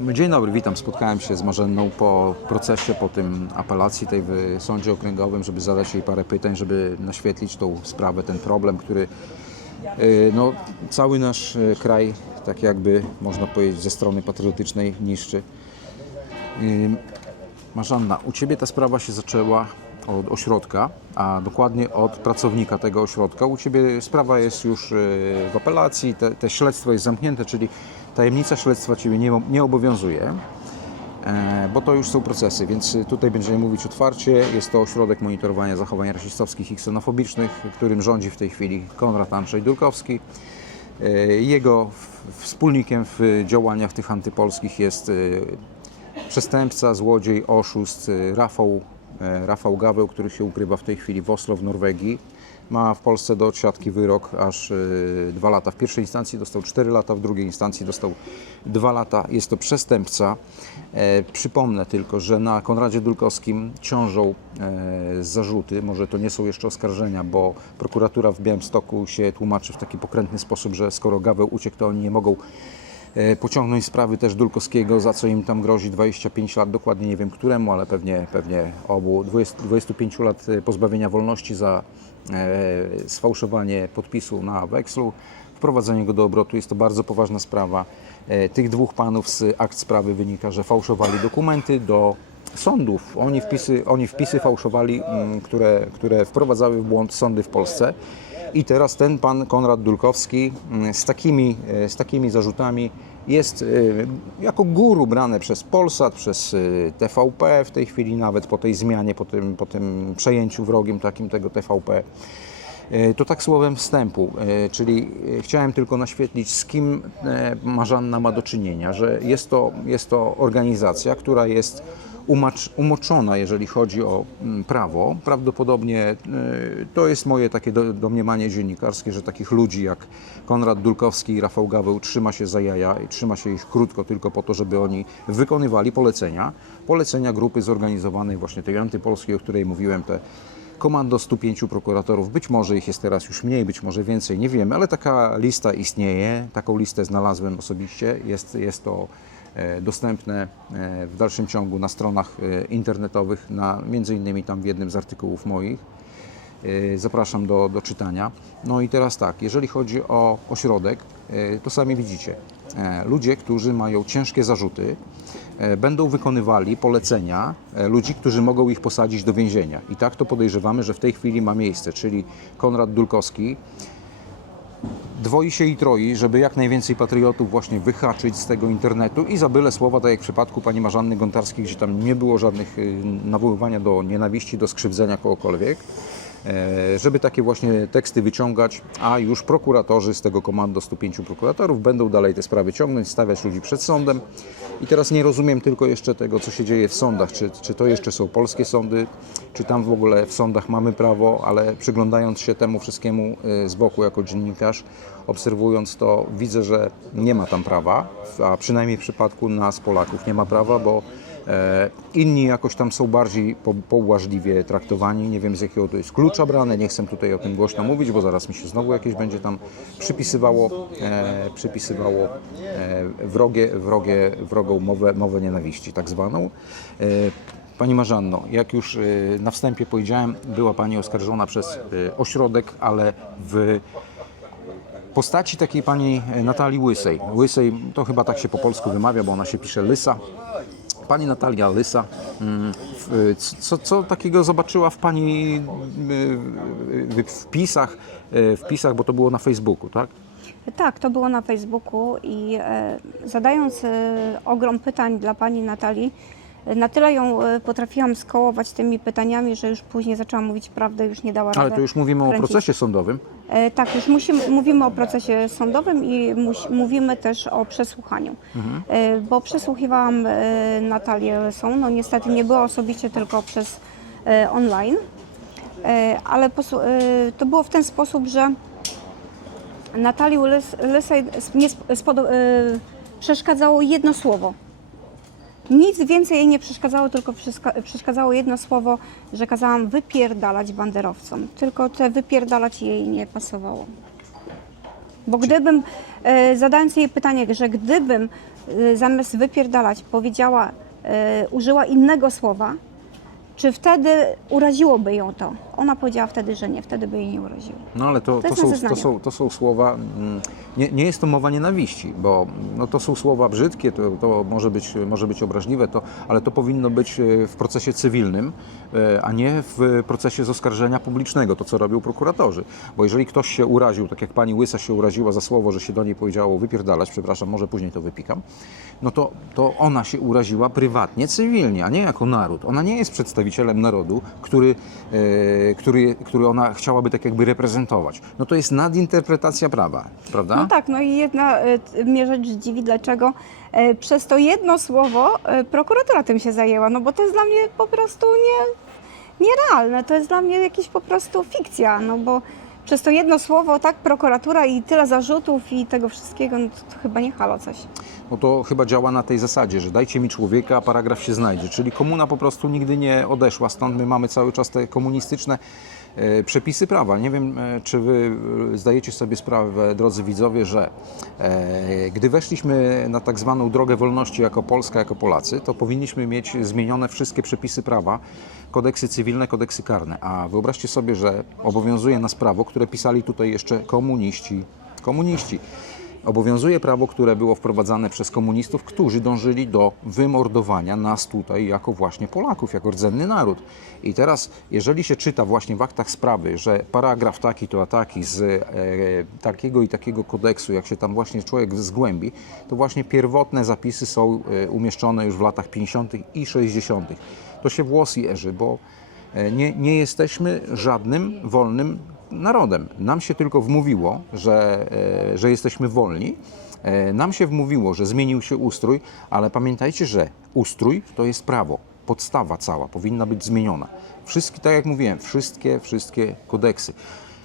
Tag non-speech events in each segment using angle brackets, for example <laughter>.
Dzień dobry, witam. Spotkałem się z Marzenną po procesie, po tym apelacji tej w sądzie okręgowym, żeby zadać jej parę pytań, żeby naświetlić tą sprawę, ten problem, który y, no, cały nasz y, kraj, tak jakby można powiedzieć ze strony patriotycznej niszczy. Y, Marzanna, u Ciebie ta sprawa się zaczęła od ośrodka, a dokładnie od pracownika tego ośrodka. U Ciebie sprawa jest już w apelacji, te, te śledztwo jest zamknięte, czyli tajemnica śledztwa Ciebie nie, nie obowiązuje, e, bo to już są procesy, więc tutaj będziemy mówić otwarcie. Jest to ośrodek monitorowania zachowań rasistowskich i ksenofobicznych, którym rządzi w tej chwili Konrad Andrzej Dulkowski. E, Jego wspólnikiem w działaniach tych antypolskich jest y, przestępca, złodziej, oszust Rafał, e, Rafał Gaweł, który się ukrywa w tej chwili w Oslo w Norwegii. Ma w Polsce do odsiadki wyrok aż y, dwa lata. W pierwszej instancji dostał 4 lata, w drugiej instancji dostał 2 lata. Jest to przestępca. E, przypomnę tylko, że na Konradzie Dulkowskim ciążą e, zarzuty, może to nie są jeszcze oskarżenia, bo prokuratura w Białymstoku się tłumaczy w taki pokrętny sposób, że skoro Gaweł uciekł, to oni nie mogą e, pociągnąć sprawy też Dulkowskiego, za co im tam grozi 25 lat, dokładnie nie wiem któremu, ale pewnie, pewnie obu, 20, 25 lat e, pozbawienia wolności za e, sfałszowanie podpisu na wekslu, wprowadzenie go do obrotu. Jest to bardzo poważna sprawa. E, tych dwóch panów z akt sprawy wynika, że fałszowali dokumenty do sądów. Oni wpisy, oni wpisy fałszowali, mm, które, które wprowadzały w błąd sądy w Polsce. I teraz ten pan Konrad Dulkowski mm, z takimi, e, z takimi zarzutami jest e, jako guru brany przez Polsat, przez e, TVP w tej chwili, nawet po tej zmianie, po tym, po tym przejęciu wrogiem takim tego TVP. To tak słowem wstępu, czyli chciałem tylko naświetlić, z kim Marzanna ma do czynienia, że jest to, jest to organizacja, która jest umoczona, jeżeli chodzi o mm, prawo. Prawdopodobnie e, to jest moje takie do, domniemanie dziennikarskie, że takich ludzi jak Konrad Dulkowski i Rafał Gaweł trzyma się za jaja i trzyma się ich krótko tylko po to, żeby oni wykonywali polecenia, polecenia grupy zorganizowanej właśnie tej antypolskiej, o której mówiłem, te komando 105 prokuratorów. Być może ich jest teraz już mniej, być może więcej, nie wiemy, ale taka lista istnieje. Taką listę znalazłem osobiście. Jest, jest to dostępne e, w dalszym ciągu na stronach e, internetowych, na, między innymi tam w jednym z artykułów moich. E, Zapraszam do, do czytania. No i teraz tak, jeżeli chodzi o ośrodek, e, to sami widzicie. E, Ludzie, którzy mają ciężkie zarzuty, e, będą wykonywali polecenia e, ludzi, którzy mogą ich posadzić do więzienia. I tak to podejrzewamy, że w tej chwili ma miejsce, czyli Konrad Dulkowski dwoi się i troi, żeby jak najwięcej patriotów właśnie wyhaczyć z tego internetu i za byle słowa, tak jak w przypadku pani Marzanny Gontarskiej, gdzie tam nie było żadnych y, nawoływania do nienawiści, do skrzywdzenia kogokolwiek, żeby takie właśnie teksty wyciągać, a już prokuratorzy z tego komando 105 prokuratorów będą dalej te sprawy ciągnąć, stawiać ludzi przed sądem. I teraz nie rozumiem tylko jeszcze tego, co się dzieje w sądach. Czy, czy to jeszcze są polskie sądy, czy tam w ogóle w sądach mamy prawo, ale przyglądając się temu wszystkiemu y, z boku jako dziennikarz, obserwując to, widzę, że nie ma tam prawa, a przynajmniej w przypadku nas, Polaków, nie ma prawa, bo e, inni jakoś tam są bardziej po, pobłażliwie traktowani. Nie wiem z jakiego to jest klucza brane, nie chcę tutaj o tym głośno mówić, bo zaraz mi się znowu jakieś będzie tam przypisywało, e, przypisywało e, wrogie, wrogie, wrogą mowę, mowę nienawiści, tak zwaną. E, Pani Marzanno, jak już e, na wstępie powiedziałem, była Pani oskarżona przez e, ośrodek, ale w postaci takiej pani Natalii Łysej. Łysej to chyba tak się po polsku wymawia, bo ona się pisze Lysa. Pani Natalia Lysa, mm, co, co takiego zobaczyła w Pani y, y, wpisach, y, wpisach, bo to było na Facebooku, tak? Tak, to było na Facebooku i e, zadając e, ogrom pytań dla pani Natalii, na tyle ją e, potrafiłam skołować tymi pytaniami, że już później zaczęłam mówić prawdę, już nie dała Ale rady to już mówimy o kręcić. procesie sądowym. E, tak, już musimy, mówimy o procesie sądowym i musi, mówimy też o przesłuchaniu. E, bo przesłuchiwałam Natalię Lesą, no niestety nie było osobiście, tylko przez online. Ale to było w ten sposób, że Natalii Lys- Lysej sp- nie sp- spodo- e, przeszkadzało jedno słowo. Nic więcej jej nie przeszkadzało, tylko przeszkadzało jedno słowo, że kazałam wypierdalać banderowcom. Tylko te wypierdalać jej nie pasowało. Bo gdybym, e, zadając jej pytanie, że gdybym y, zamiast wypierdalać powiedziała, y, użyła innego słowa, czy wtedy uraziłoby ją to? Ona powiedziała wtedy, że nie, wtedy by jej nie uraziło. No ale to, To to, są, to, są, to są słowa, mm, nie, nie jest to mowa nienawiści, bo no, to są słowa brzydkie, to, to może, być, może być obraźliwe, to, ale to powinno być e, w procesie cywilnym, e, a nie w procesie z oskarżenia publicznego, to co robią prokuratorzy. Bo jeżeli ktoś się uraził, tak jak pani Łysa się uraziła za słowo, że się do niej powiedziało wypierdalać, przepraszam, może później to wypikam, no to, to ona się uraziła prywatnie, cywilnie, a nie jako naród. Ona nie jest przedstawicielem narodu, który, e, który, który ona chciałaby tak jakby reprezentować. No to jest nadinterpretacja prawa, prawda? No tak, no i jedna y, mnie rzecz dziwi, dlaczego y, przez to jedno słowo y, prokuratura tym się zajęła, no bo to jest dla mnie po prostu nie, nierealne, to jest dla mnie jakieś po prostu fikcja, no bo przez to jedno słowo, tak, prokuratura i tyle zarzutów i tego wszystkiego, no to, to chyba nie halo coś. No to chyba działa na tej zasadzie, że dajcie mi człowieka, a paragraf się znajdzie. Czyli komuna po prostu nigdy nie odeszła, stąd my mamy cały czas te komunistyczne przepisy prawa. Nie wiem, e, czy wy e, zdajecie sobie sprawę, drodzy widzowie, że e, gdy weszliśmy na tak zwaną drogę wolności jako Polska, jako Polacy, to powinniśmy mieć zmienione wszystkie przepisy prawa, kodeksy cywilne, kodeksy karne. A wyobraźcie sobie, że obowiązuje nas prawo, które pisali tutaj jeszcze komuniści. Komuniści. Obowiązuje prawo, które było wprowadzane przez komunistów, którzy dążyli do wymordowania nas tutaj jako właśnie Polaków, jako rdzenny naród. I teraz, jeżeli się czyta właśnie w aktach sprawy, że paragraf taki to a taki z e, takiego i takiego kodeksu, jak się tam właśnie człowiek zgłębi, to właśnie pierwotne zapisy są e, umieszczone już w latach 50. i 60. To się włos jeży, bo e, nie, nie jesteśmy żadnym wolnym narodem. Nam się tylko wmówiło, że, e, że jesteśmy wolni. E, Nam się wmówiło, że zmienił się ustrój, ale pamiętajcie, że ustrój to jest prawo. Podstawa cała powinna być zmieniona. Wszystkie, tak jak mówiłem, wszystkie, wszystkie kodeksy.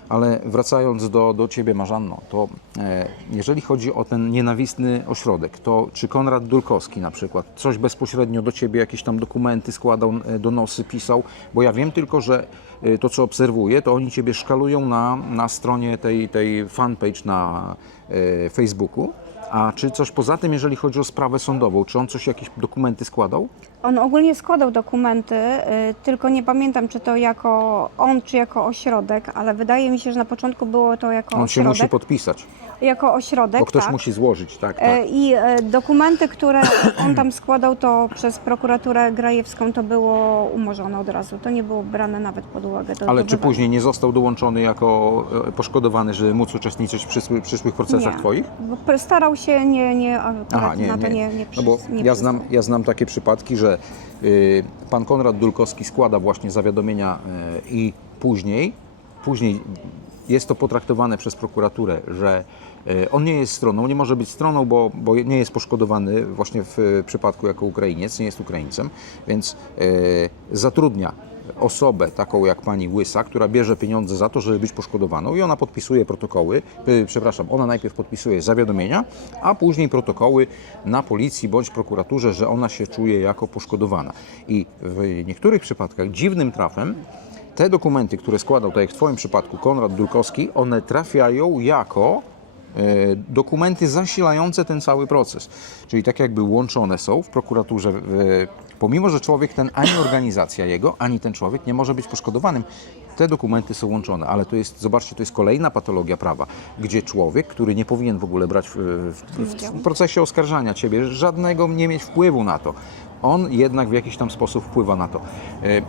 Ale wracając do, do Ciebie, Marzanno, to e, jeżeli chodzi o ten nienawistny ośrodek, to czy Konrad Dulkowski na przykład coś bezpośrednio do Ciebie, jakieś tam dokumenty składał, e, donosy pisał? Bo ja wiem tylko, że to, co obserwuję, to oni Ciebie szkalują na, na stronie tej, tej fanpage na e, Facebooku. A czy coś poza tym, jeżeli chodzi o sprawę sądową, czy on coś, jakieś dokumenty składał? On ogólnie składał dokumenty, y, tylko nie pamiętam, czy to jako on, czy jako ośrodek, ale wydaje mi się, że na początku było to jako On się ośrodek. musi podpisać, jako ośrodek, bo ktoś tak. musi złożyć, tak, tak. E, I e, dokumenty, które on tam składał, to przez prokuraturę Grajewską to było umorzone od razu. To nie było brane nawet pod uwagę. Do, Ale czy później nie został dołączony jako e, poszkodowany, żeby móc uczestniczyć w przyszłych, procesach Nie. Twoich? Starał się nie, nie, akurat na to nie, nie, No bo nie ja znam, ja znam takie przypadki, że y, pan Konrad Dulkowski składa właśnie zawiadomienia y, i później, później jest to potraktowane przez prokuraturę, że y, on nie jest stroną, nie może być stroną, bo, bo nie jest poszkodowany właśnie w przypadku jako Ukrainiec, nie jest Ukraińcem, więc y, zatrudnia osobę taką jak pani Łysa, która bierze pieniądze za to, żeby być poszkodowaną i ona podpisuje protokoły, przepraszam, ona najpierw podpisuje zawiadomienia, a później protokoły na policji bądź prokuraturze, że ona się czuje jako poszkodowana. I w niektórych przypadkach dziwnym trafem te dokumenty, które składał, tak jak w Twoim przypadku Konrad Dulkowski, one trafiają jako e, dokumenty zasilające ten cały proces. Czyli tak jakby łączone są w prokuraturze, pomimo że człowiek ten, ani organizacja jego, ani ten człowiek nie może być poszkodowanym, te dokumenty są łączone, ale to jest, zobaczcie, to jest kolejna patologia prawa, gdzie człowiek, który nie powinien w ogóle brać w, w, w procesie oskarżania ciebie, żadnego nie mieć wpływu na to, on jednak w jakiś tam sposób wpływa na to. E, e,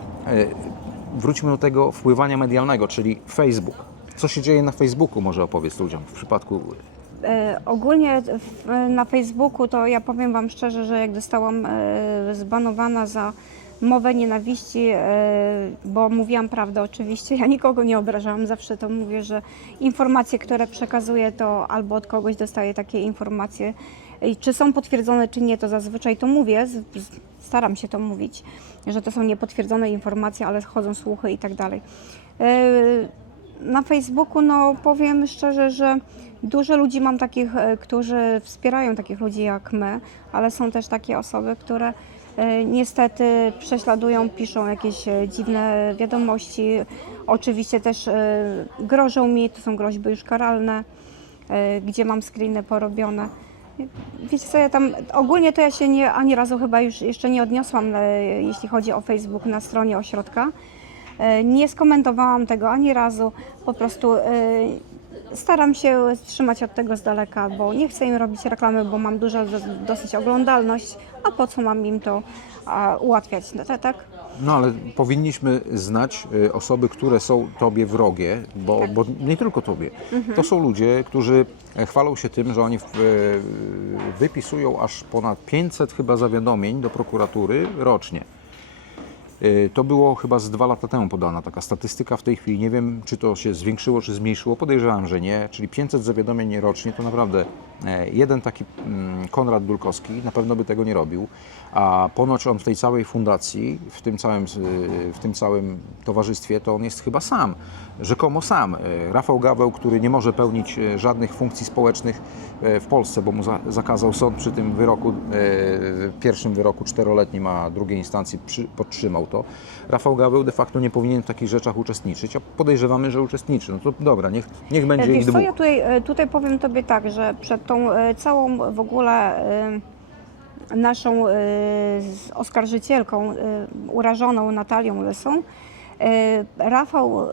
wróćmy do tego wpływania medialnego, czyli Facebook. Co się dzieje na Facebooku, może opowiedz ludziom w przypadku ogólnie w, na Facebooku to ja powiem Wam szczerze, że jak zostałam e, zbanowana za mowę nienawiści, e, bo mówiłam prawdę oczywiście, ja nikogo nie obrażałam, zawsze to mówię, że informacje, które przekazuję, to albo od kogoś dostaję takie informacje, i czy są potwierdzone, czy nie, to zazwyczaj to mówię, z, staram się to mówić, że to są niepotwierdzone informacje, ale chodzą słuchy i tak dalej. E, na Facebooku, no powiem szczerze, że dużo ludzi mam takich, e, którzy wspierają takich ludzi jak my, ale są też takie osoby, które e, niestety prześladują, piszą jakieś e, dziwne wiadomości. Oczywiście też grożą mi, to są groźby już karalne, gdzie mam screeny porobione. Wiecie co, ja tam ogólnie to ja się nie, ani razu chyba już jeszcze nie odniosłam, jeśli chodzi o Facebook na stronie ośrodka. Nie skomentowałam tego ani razu, po prostu staram się trzymać od tego z daleka, bo nie chcę im robić reklamy, bo mam dużo, dosyć oglądalność, a po co mam im to a, ułatwiać, no, tak? tak? No ale powinniśmy znać y, osoby, które są Tobie wrogie, bo, bo nie tylko Tobie. To są ludzie, którzy e, chwalą się tym, że oni e, wypisują aż ponad 500 chyba zawiadomień do prokuratury rocznie. Y, To było chyba z dwa lata temu podana taka statystyka. W tej chwili nie wiem, czy to się zwiększyło, czy zmniejszyło. Podejrzewam, że nie. Czyli 500 zawiadomień rocznie to naprawdę e, jeden taki mm, Konrad Dulkowski na pewno by tego nie robił. A ponoć on w tej całej fundacji, w tym całym, y, w tym całym towarzystwie, to on jest chyba sam, rzekomo sam. E, Rafał Gaweł, który nie może pełnić e, żadnych funkcji społecznych w Polsce, bo mu za, zakazał sąd przy tym wyroku, pierwszym wyroku czteroletnim, a drugiej instancji podtrzymał to. Rafał Gaweł de facto nie powinien w takich rzeczach uczestniczyć, a podejrzewamy, że uczestniczy. No to dobra, niech, niech będzie ich Wiesz co, dwóch. ja tutaj, e, tutaj powiem Tobie tak, że przed tą e, całą w ogóle e, naszą oskarżycielką, urażoną Natalią Lysą, e, Rafał,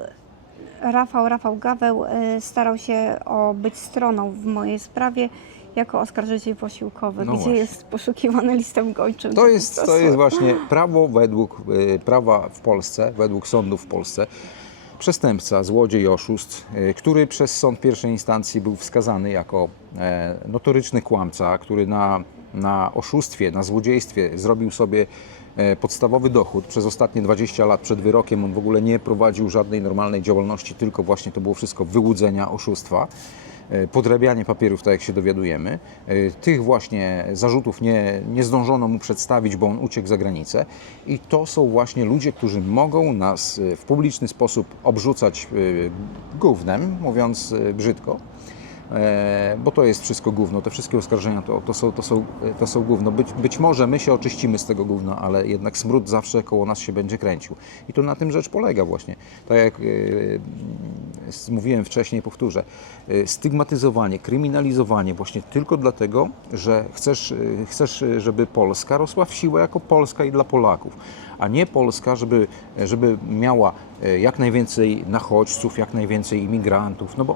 Rafał, Rafał Gaweł e, starał się o być stroną w mojej sprawie jako oskarżyciel posiłkowy, No gdzie właśnie. jest poszukiwany listem gończym. To jest, to jest właśnie <laughs> prawo według y, prawa w Polsce, według sądów w Polsce. Przestępca, złodziej, oszust, y, który przez sąd pierwszej instancji był wskazany jako e, notoryczny kłamca, który na, na oszustwie, na złodziejstwie zrobił sobie podstawowy dochód. Przez ostatnie 20 lat przed wyrokiem on w ogóle nie prowadził żadnej normalnej działalności, tylko właśnie to było wszystko wyłudzenia, oszustwa e, podrabianie papierów, tak jak się dowiadujemy. E, Tych właśnie zarzutów nie, nie zdążono mu przedstawić, bo on uciekł za granicę. I to są właśnie ludzie, którzy mogą nas e, w publiczny sposób obrzucać e, gównem, mówiąc e, brzydko. E, bo to jest wszystko gówno, te wszystkie oskarżenia to, to, są, to, są, to są gówno. Być, być może my się oczyścimy z tego gówna, ale jednak smród zawsze koło nas się będzie kręcił. I to na tym rzecz polega właśnie. Tak jak s- mówiłem wcześniej, powtórzę, e, stygmatyzowanie, kryminalizowanie właśnie tylko dlatego, że chcesz, e, chcesz, żeby Polska rosła w siłę jako Polska i dla Polaków, a nie Polska, żeby, żeby miała jak najwięcej nachodźców, jak najwięcej imigrantów, no bo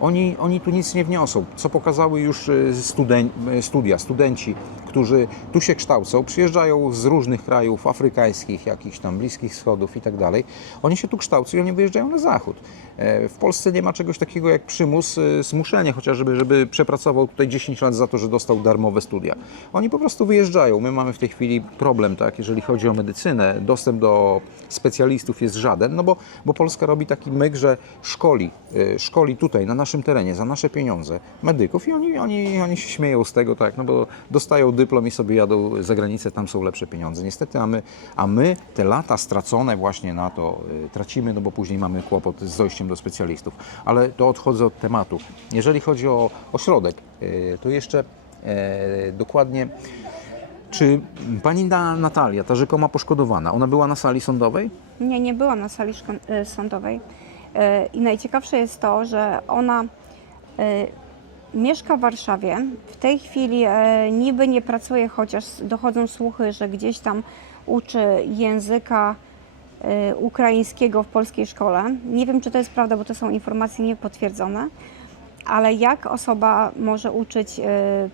oni, oni tu nic nie wniosą. Co pokazały już e, studen, e, studia, studenci, którzy tu się kształcą, przyjeżdżają z różnych krajów afrykańskich, jakichś tam bliskich wschodów i tak dalej. Oni się tu kształcą i oni wyjeżdżają na zachód. E, W Polsce nie ma czegoś takiego jak przymus, e, zmuszenie chociażby, żeby przepracował tutaj 10 lat za to, że dostał darmowe studia. Oni po prostu wyjeżdżają. My mamy w tej chwili problem, tak, jeżeli chodzi o medycynę. Dostęp do specjalistów jest żaden, no bo, bo Polska robi taki myk, że szkoli, e, szkoli tutaj na naszym terenie za nasze pieniądze medyków i oni, oni, oni się śmieją z tego, tak, no bo dostają dyplom i sobie jadą za granicę, tam są lepsze pieniądze. Niestety, a my, a my te lata stracone właśnie na to tracimy, no bo później mamy kłopot z dojściem do specjalistów. Ale to odchodzę od tematu. Jeżeli chodzi o ośrodek, e, to jeszcze e, dokładnie czy pani Na- Natalia, ta rzekoma poszkodowana, ona była na sali sądowej? Nie, nie byłam na sali e, sądowej. I najciekawsze jest to, że ona mieszka w Warszawie. W tej chwili niby nie pracuje, chociaż dochodzą słuchy, że gdzieś tam uczy języka ukraińskiego w polskiej szkole. Nie wiem, czy to jest prawda, bo to są informacje niepotwierdzone. Ale jak osoba może uczyć e,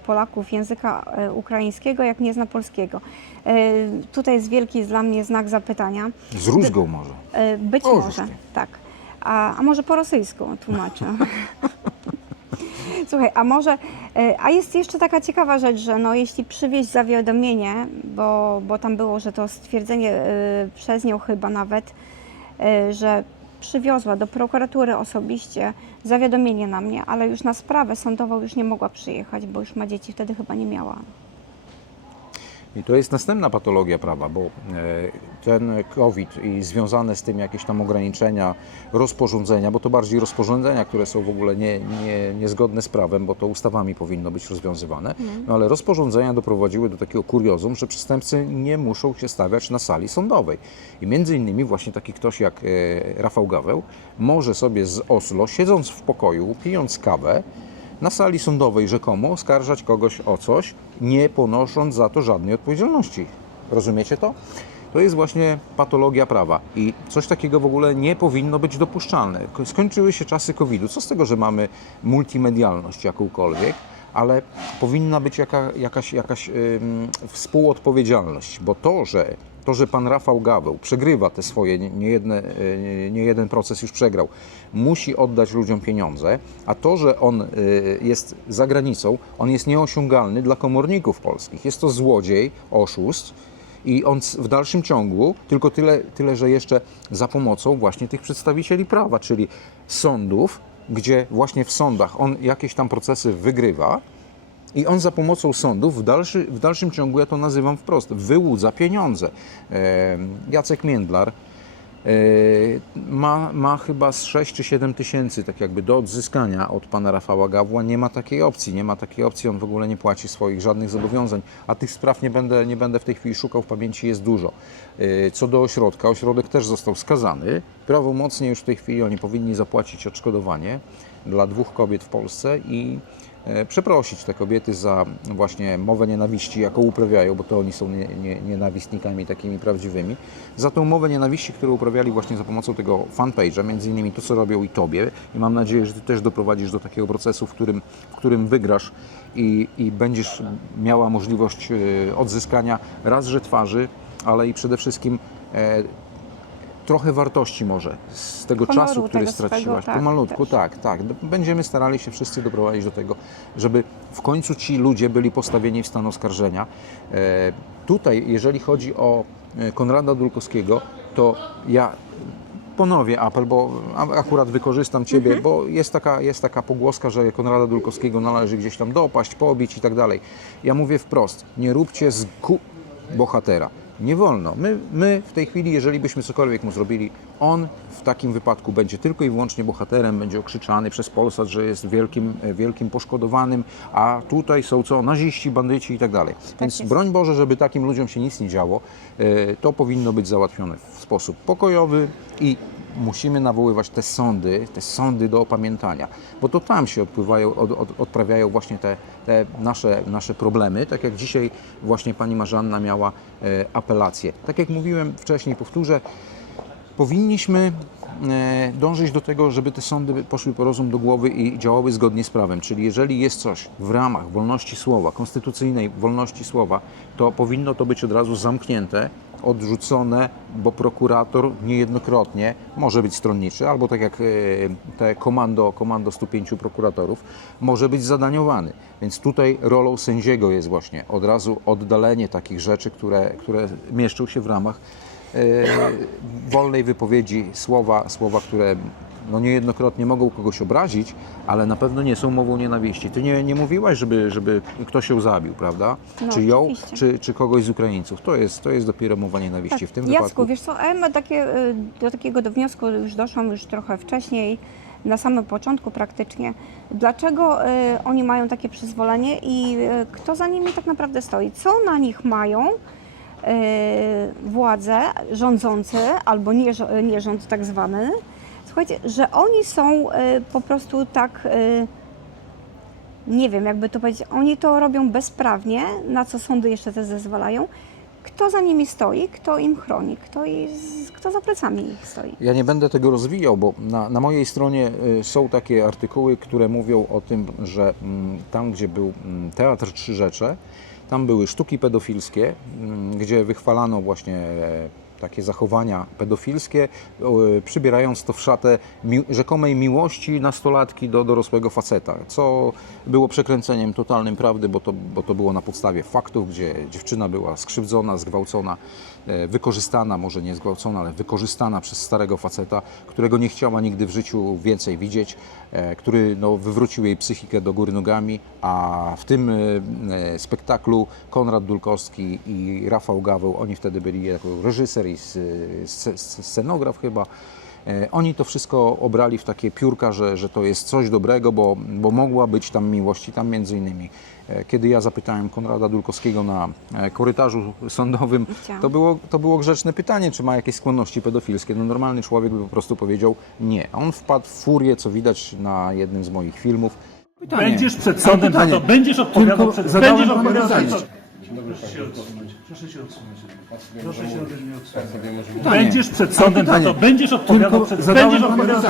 Polaków języka e, ukraińskiego, jak nie zna polskiego? Tutaj jest wielki dla mnie znak zapytania. Z rózgą może. Być O, może, tak. A, a może po rosyjsku tłumaczę. <laughs> Słuchaj, a może, e, a jest jeszcze taka ciekawa rzecz, że no, jeśli przywieźć zawiadomienie, bo, bo tam było, że to stwierdzenie e, przez nią chyba nawet, e, że przywiozła do prokuratury osobiście zawiadomienie na mnie, ale już na sprawę sądową już nie mogła przyjechać, bo już ma dzieci, wtedy chyba nie miała. I to jest następna patologia prawa, bo e, ten COVID i związane z tym jakieś tam ograniczenia, rozporządzenia, bo to bardziej rozporządzenia, które są w ogóle nie, nie, niezgodne z prawem, bo to ustawami powinno być rozwiązywane, no ale rozporządzenia doprowadziły do takiego kuriozum, że przestępcy nie muszą się stawiać na sali sądowej. I między innymi właśnie taki ktoś jak e, Rafał Gaweł może sobie z Oslo, siedząc w pokoju, pijąc kawę, na sali sądowej rzekomo oskarżać kogoś o coś, nie ponosząc za to żadnej odpowiedzialności. Rozumiecie to? To jest właśnie patologia prawa i coś takiego w ogóle nie powinno być dopuszczalne. Ko- Skończyły się czasy COVID-u. Co z tego, że mamy multimedialność jakąkolwiek, ale powinna być jaka, jakaś, jakaś ym, współodpowiedzialność, bo to, że to, że pan Rafał Gaweł przegrywa te swoje, nie, jedne, y, nie jeden proces już przegrał, musi oddać ludziom pieniądze, a to, że on y, jest za granicą, on jest nieosiągalny dla komorników polskich. Jest to złodziej, oszust, i on w dalszym ciągu, tylko tyle, tyle, że jeszcze za pomocą właśnie tych przedstawicieli prawa, czyli sądów, gdzie właśnie w sądach on jakieś tam procesy wygrywa i on za pomocą sądów w, dalszy, w dalszym ciągu, ja to nazywam wprost, wyłudza pieniądze. Em, Jacek Międlar e, ma, ma chyba z 6 czy 7 tysięcy tak jakby do odzyskania od pana Rafała Gawła. Nie ma takiej opcji, nie ma takiej opcji, on w ogóle nie płaci swoich żadnych zobowiązań, a tych spraw nie będę, nie będę w tej chwili szukał, w pamięci jest dużo. E, Co do ośrodka, ośrodek też został skazany. Prawomocnie już w tej chwili oni powinni zapłacić odszkodowanie dla dwóch kobiet w Polsce i e, przeprosić te kobiety za właśnie mowę nienawiści, jaką uprawiają, bo to oni są nie, nie, nienawistnikami takimi prawdziwymi, za tą mowę nienawiści, którą uprawiali właśnie za pomocą tego fanpage'a, między innymi to, co robią i tobie. I mam nadzieję, że ty też doprowadzisz do takiego procesu, w którym, w którym wygrasz i, i będziesz miała możliwość e, odzyskania raz, że twarzy, ale i przede wszystkim e, trochę wartości może z tego Honoru czasu, który tego straciłaś. swego, tak, Pomalutku, tak, tak. Będziemy starali się wszyscy doprowadzić do tego, żeby w końcu ci ludzie byli postawieni w stan oskarżenia. E, tutaj, jeżeli chodzi o e, Konrada Dulkowskiego, to ja ponowię apel, bo akurat wykorzystam Ciebie, Mhm. bo jest taka, jest taka pogłoska, że Konrada Dulkowskiego należy gdzieś tam dopaść, pobić i tak dalej. Ja mówię wprost, nie róbcie z ku bohatera. Nie wolno. My, my w tej chwili, jeżeli byśmy cokolwiek mu zrobili, on w takim wypadku będzie tylko i wyłącznie bohaterem, będzie okrzyczany przez Polsat, że jest wielkim, e, wielkim poszkodowanym, a tutaj są co? Naziści, bandyci i tak dalej. Więc jest. broń Boże, żeby takim ludziom się nic nie działo, e, to powinno być załatwione w sposób pokojowy i musimy nawoływać te sądy, te sądy do opamiętania, bo to tam się odpływają, od, od, odprawiają właśnie te, te nasze, nasze problemy, tak jak dzisiaj właśnie pani Marzanna miała e, apelację. Tak jak mówiłem wcześniej, powtórzę, powinniśmy e, dążyć do tego, żeby te sądy poszły po rozum do głowy i działały zgodnie z prawem. Czyli jeżeli jest coś w ramach wolności słowa, konstytucyjnej wolności słowa, to powinno to być od razu zamknięte, odrzucone, bo prokurator niejednokrotnie może być stronniczy, albo tak jak e, te komando, komando 105 prokuratorów, może być zadaniowany. Więc tutaj rolą sędziego jest właśnie od razu oddalenie takich rzeczy, które, które mieszczą się w ramach e, wolnej wypowiedzi słowa, słowa, które no niejednokrotnie mogą kogoś obrazić, ale na pewno nie są mową nienawiści. Ty nie, nie mówiłaś, żeby, żeby ktoś ją zabił, prawda? No, czy ją, oczywiście. czy, czy kogoś z Ukraińców. To jest, to jest dopiero mowa nienawiści. W tym Tak. Jacku, wypadku wiesz co, ja takie, y, do takiego do wniosku już doszłam już trochę wcześniej, na samym początku praktycznie. Dlaczego y, oni mają takie przyzwolenie i y, kto za nimi tak naprawdę stoi? Co na nich mają y, władze rządzące albo nie, żo- nie rząd tak zwany? Słuchajcie, że oni są y, po prostu tak... Y, nie wiem, jakby to powiedzieć, oni to robią bezprawnie, na co sądy jeszcze też zezwalają. Kto za nimi stoi, kto im chroni, kto, i, kto za plecami ich stoi. Ja nie będę tego rozwijał, bo na, na mojej stronie y, są takie artykuły, które mówią o tym, że mm, tam, gdzie był mm, Teatr Trzy Rzecze, tam były sztuki pedofilskie, mm, gdzie wychwalano właśnie e, takie zachowania pedofilskie, przybierając to w szatę rzekomej miłości nastolatki do dorosłego faceta, co było przekręceniem totalnym prawdy, bo to, bo to było na podstawie faktów, gdzie dziewczyna była skrzywdzona, zgwałcona, e, wykorzystana, może nie zgwałcona, ale wykorzystana przez starego faceta, którego nie chciała nigdy w życiu więcej widzieć, który no, wywrócił jej psychikę do góry nogami, a w tym e, e, spektaklu Konrad Dulkowski i Rafał Gaweł, oni wtedy byli jako reżyser i scenograf chyba, E, Oni to wszystko obrali w takie piórka, że, że to jest coś dobrego, bo, bo mogła być tam miłość i tam między innymi. e, Kiedy ja zapytałem Konrada Dulkowskiego na e, korytarzu sądowym, to było, to było grzeczne pytanie, czy ma jakieś skłonności pedofilskie. No normalny człowiek by po prostu powiedział nie. A on wpadł w furię, co widać na jednym z moich filmów. Pytanie. Będziesz przed sądem za Pytanie. to, będziesz odpowiadał Tylko przed zadałem będziesz odpowiadał przed sądem. Proszę się odsunąć. Proszę się odsunąć. Proszę się ode mnie odsunąć. Pytanie. Będziesz przed sądem za to, będziesz odpowiadał przed będziesz odpowiadał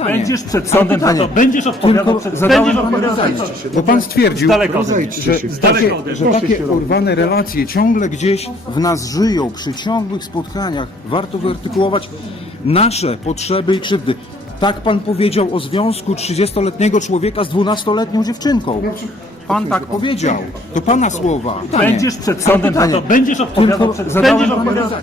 Pytanie. Będziesz przed sądem za to, będziesz odpowiadał Tylko przed zadałem będziesz panu odpowiadał przed pytanie. sądem. Bo pan stwierdził, Z daleka ode mnie. że, Z daleka takie, że takie urwane relacje ciągle gdzieś w nas żyją, przy ciągłych spotkaniach. Warto wyartykułować nasze potrzeby i krzywdy. Tak pan powiedział o związku 30-letniego człowieka z 12-letnią dziewczynką. Pan tak powiedział. To pana słowa. Pytanie. Będziesz przed sądem za to, będziesz odpowiadał Tylko przed zadałem będziesz panu odpowiadał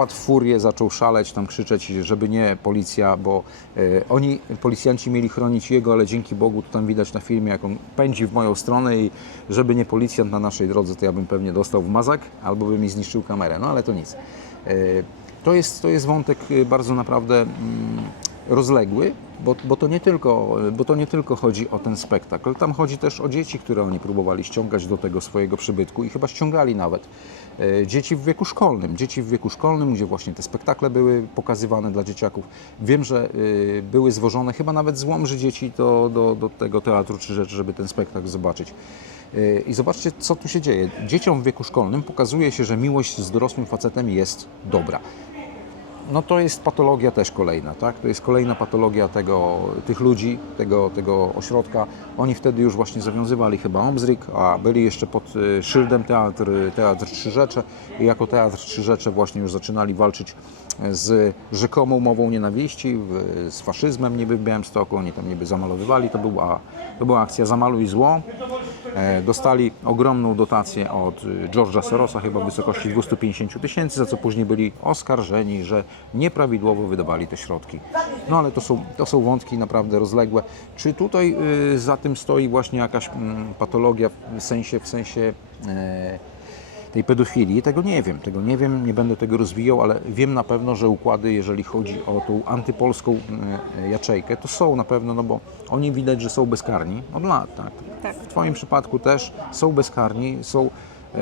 wpadł w furię, zaczął szaleć, tam krzyczeć, żeby nie policja, bo e, oni, policjanci mieli chronić jego, ale dzięki Bogu, to tam widać na filmie, jak on pędzi w moją stronę i żeby nie policjant na naszej drodze, to ja bym pewnie dostał w mazak, albo by mi zniszczył kamerę, no ale to nic. E, to, jest, to jest wątek e, bardzo naprawdę mm, rozległy, bo, bo, to nie tylko, bo to nie tylko chodzi o ten spektakl, tam chodzi też o dzieci, które oni próbowali ściągać do tego swojego przybytku i chyba ściągali nawet. E, Dzieci w wieku szkolnym, dzieci w wieku szkolnym, gdzie właśnie te spektakle były pokazywane dla dzieciaków. Wiem, że y, były zwożone chyba nawet z Łomży dzieci do, do, do tego teatru czy rzeczy, żeby ten spektakl zobaczyć. Y, I zobaczcie, co tu się dzieje. Dzieciom w wieku szkolnym pokazuje się, że miłość z dorosłym facetem jest dobra no to jest patologia też kolejna, tak? To jest kolejna patologia tego, tych ludzi, tego, tego ośrodka. Oni wtedy już właśnie zawiązywali chyba Omzrik, a byli jeszcze pod y, szyldem teatr, teatr Trzy Rzecze i jako teatr Trzy Rzecze właśnie już zaczynali walczyć z rzekomą mową nienawiści, z faszyzmem niby w Białymstoku, oni tam niby zamalowywali, to była, to była akcja Zamaluj zło. E, Dostali ogromną dotację od George'a Sorosa, chyba w wysokości 250 tysięcy, za co później byli oskarżeni, że nieprawidłowo wydawali te środki. No ale to są, to są wątki naprawdę rozległe. Czy tutaj y, za tym stoi właśnie jakaś mm, patologia w sensie, w sensie e, tej pedofilii, tego nie wiem, tego nie wiem, nie będę tego rozwijał, ale wiem na pewno, że układy, jeżeli chodzi o tą antypolską e, jaczejkę, to są na pewno, no bo oni widać, że są bezkarni od lat, tak? Tak. W Twoim przypadku też są bezkarni, są, e,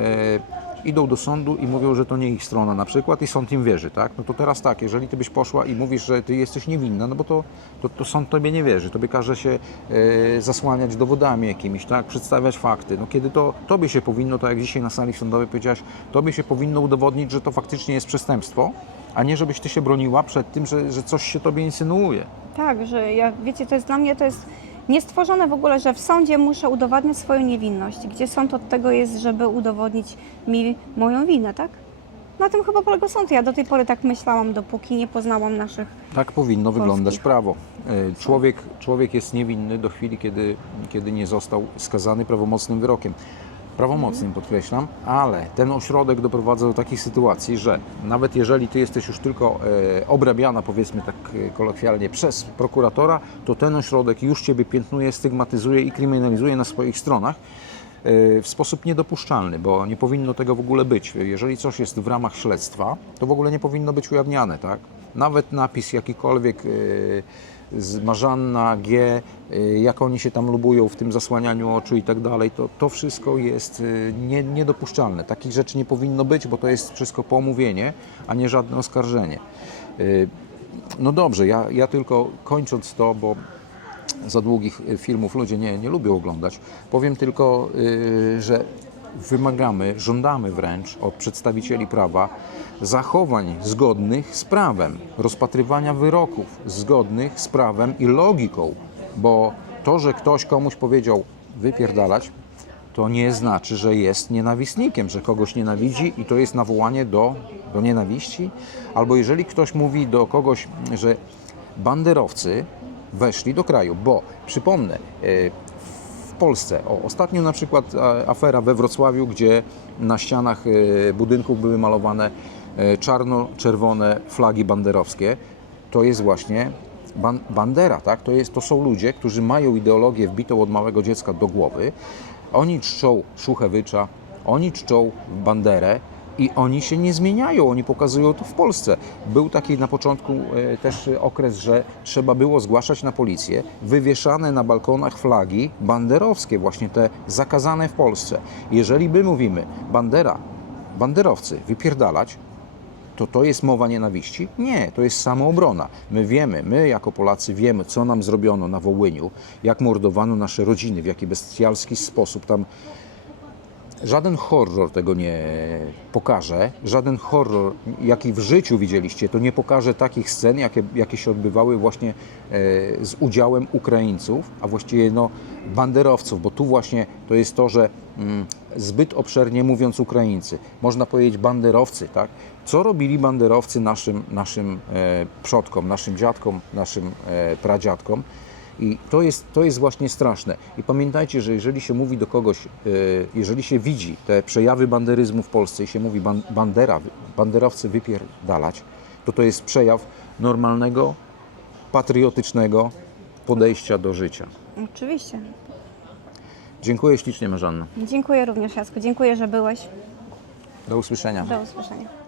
idą do sądu i mówią, że to nie ich strona na przykład i sąd im wierzy, tak? No to teraz tak, jeżeli Ty byś poszła i mówisz, że Ty jesteś niewinna, no bo to, to, to sąd Tobie nie wierzy, Tobie każe się e, zasłaniać dowodami jakimiś, tak? Przedstawiać fakty. No kiedy to Tobie się powinno, tak jak dzisiaj na sali sądowej powiedziałaś, Tobie się powinno udowodnić, że to faktycznie jest przestępstwo, a nie żebyś Ty się broniła przed tym, że, że coś się Tobie insynuuje. Tak, że ja, wiecie, to jest dla mnie to jest niestworzone w ogóle, że w sądzie muszę udowadniać swoją niewinność. Gdzie sąd od tego jest, żeby udowodnić mi moją winę, tak? Na tym chyba polega sąd. Ja do tej pory tak myślałam, dopóki nie poznałam naszych. Tak powinno wyglądać Polskich. prawo. E, Człowiek, człowiek jest niewinny do chwili, kiedy, kiedy nie został skazany prawomocnym wyrokiem. Prawomocnym podkreślam, ale ten ośrodek doprowadza do takich sytuacji, że nawet jeżeli ty jesteś już tylko e, obrabiana, powiedzmy tak e, kolokwialnie, przez prokuratora, to ten ośrodek już ciebie piętnuje, stygmatyzuje i kryminalizuje na swoich stronach e, w sposób niedopuszczalny, bo nie powinno tego w ogóle być. Jeżeli coś jest w ramach śledztwa, to w ogóle nie powinno być ujawniane, tak? Nawet napis jakikolwiek e, Marzanna, G, e, jak oni się tam lubują w tym zasłanianiu oczu i tak dalej, to, to wszystko jest e, nie, niedopuszczalne. Takich rzeczy nie powinno być, bo to jest wszystko pomówienie, a nie żadne oskarżenie. E, No dobrze, ja, ja tylko kończąc to, bo za długich y, filmów ludzie nie, nie lubią oglądać. Powiem tylko, y, że wymagamy, żądamy wręcz od przedstawicieli prawa zachowań zgodnych z prawem, rozpatrywania wyroków zgodnych z prawem i logiką, bo to, że ktoś komuś powiedział wypierdalać, to nie znaczy, że jest nienawistnikiem, że kogoś nienawidzi i to jest nawołanie do, do nienawiści. Albo jeżeli ktoś mówi do kogoś, że banderowcy weszli do kraju, bo przypomnę, w Polsce, o, ostatnio na przykład e, afera we Wrocławiu, gdzie na ścianach e, budynków były malowane e, czarno-czerwone flagi banderowskie, to jest właśnie ban bandera, tak? To, jest, to są ludzie, którzy mają ideologię wbitą od małego dziecka do głowy. Oni czczą Szuchewycza, oni czczą banderę, I oni się nie zmieniają, oni pokazują to w Polsce. Był taki na początku e, też okres, że trzeba było zgłaszać na policję wywieszane na balkonach flagi banderowskie, właśnie te zakazane w Polsce. Jeżeli my mówimy bandera, banderowcy, wypierdalać, to to jest mowa nienawiści? Nie, to jest samoobrona. My wiemy, my jako Polacy wiemy, co nam zrobiono na Wołyniu, jak mordowano nasze rodziny, w jaki bestialski sposób tam Żaden horror tego nie pokaże, żaden horror, jaki w życiu widzieliście, to nie pokaże takich scen, jakie, jakie się odbywały właśnie e, z udziałem Ukraińców, a właściwie no, banderowców, bo tu właśnie to jest to, że mm, zbyt obszernie mówiąc Ukraińcy, można powiedzieć banderowcy, tak? Co robili banderowcy naszym, naszym e, przodkom, naszym dziadkom, naszym e, pradziadkom? I to jest, to jest właśnie straszne. I pamiętajcie, że jeżeli się mówi do kogoś, e, jeżeli się widzi te przejawy banderyzmu w Polsce i się mówi ban, bandera, banderowcy wypierdalać, to to jest przejaw normalnego, patriotycznego podejścia do życia. Oczywiście. Dziękuję ślicznie Marzanno. Dziękuję również Jacku, dziękuję, że byłeś. Do usłyszenia. Do usłyszenia.